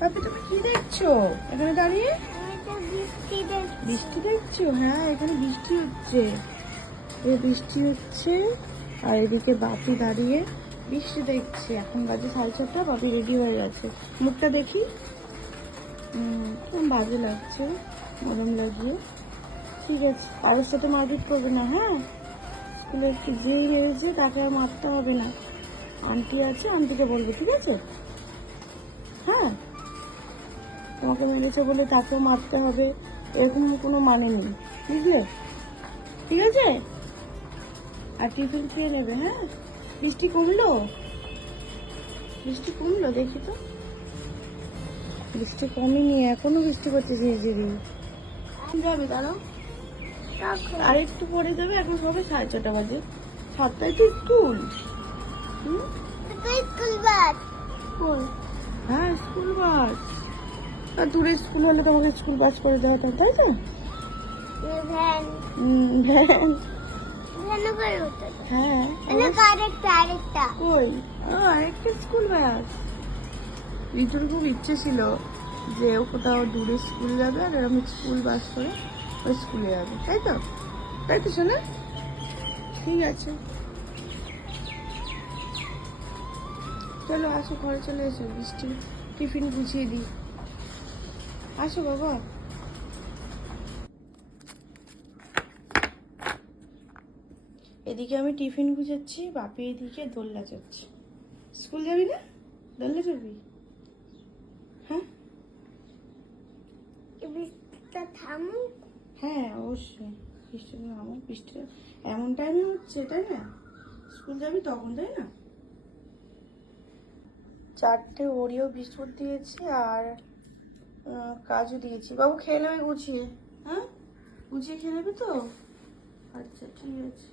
বাপি তুমি কি দেখছো এখানে দাঁড়িয়ে? বৃষ্টি দেখছো? হ্যাঁ এখানে বৃষ্টি হচ্ছে, বৃষ্টি হচ্ছে। আর এদিকে বাপি দাঁড়িয়ে বৃষ্টি দেখছে। এখন বাজে 6:30, বাপি রেডি হয়ে গেছে। মুখটা দেখি, কেমন বাজে লাগছে, মরম লাগিয়ে। ঠিক আছে, কারোর সাথে মারপিট করবে না, হ্যাঁ? স্কুলে একটু যেই মেরেছে তাকে আর মারতে হবে না। আন্টি আছে, আন্টিকে বলবে, ঠিক আছে? হ্যাঁ, তোমাকে মেরেছে বলে তাকেও মারতে হবে এরকম কোনো মানে নেই, বুঝলে? ঠিক আছে? আর টিফিন খেয়ে নেবে, হ্যাঁ? বৃষ্টি কমলো? বৃষ্টি কমলো দেখি তো। বৃষ্টি কমেনি, এখনো বৃষ্টি করছে ঝিরিঝিরি। যাবে দাঁড়াও, আর একটু পরে যাবে। এখন সবে 6:30 বাজে, 7টায় তো স্কুল। হ্যাঁ স্কুল বাস। আর দূরে স্কুল হলে তোমাকে স্কুল বাস করে দেওয়া হতো, তাই তো? ভ্যান। হ্যাঁ কই, আরেকটা স্কুল বাস। ঋতুর খুব ইচ্ছে ছিল যে ও কোথাও দূরে স্কুল যাবে আর এরকম স্কুল বাস করে ওই স্কুলে যাবে, তাই তো? তাই তো শোনা? ঠিক আছে, চলো আসো, ঘরে চলে এসো। বৃষ্টি টিফিন গুছিয়ে দিই, আসো বাবা। এদিকে আমি টিফিন গুছাচ্ছি, বাপি এদিকে দোলনা চড়ছে। স্কুল যাবি না? দোলনা চড়বি? হ্যাঁ হ্যাঁ অবশ্যই, বৃষ্টিটা থামুক। বৃষ্টিটা এমন টাইমে হচ্ছে, তাই না? স্কুল যাবি তখন, তাই না? 4টে ওরিও বিস্কুট দিয়েছি আর কাজু দিয়েছি। বাবু খেয়ে নেবে গুছিয়ে, হ্যাঁ? গুছিয়ে খেয়ে নেবে তো? আচ্ছা ঠিক আছে।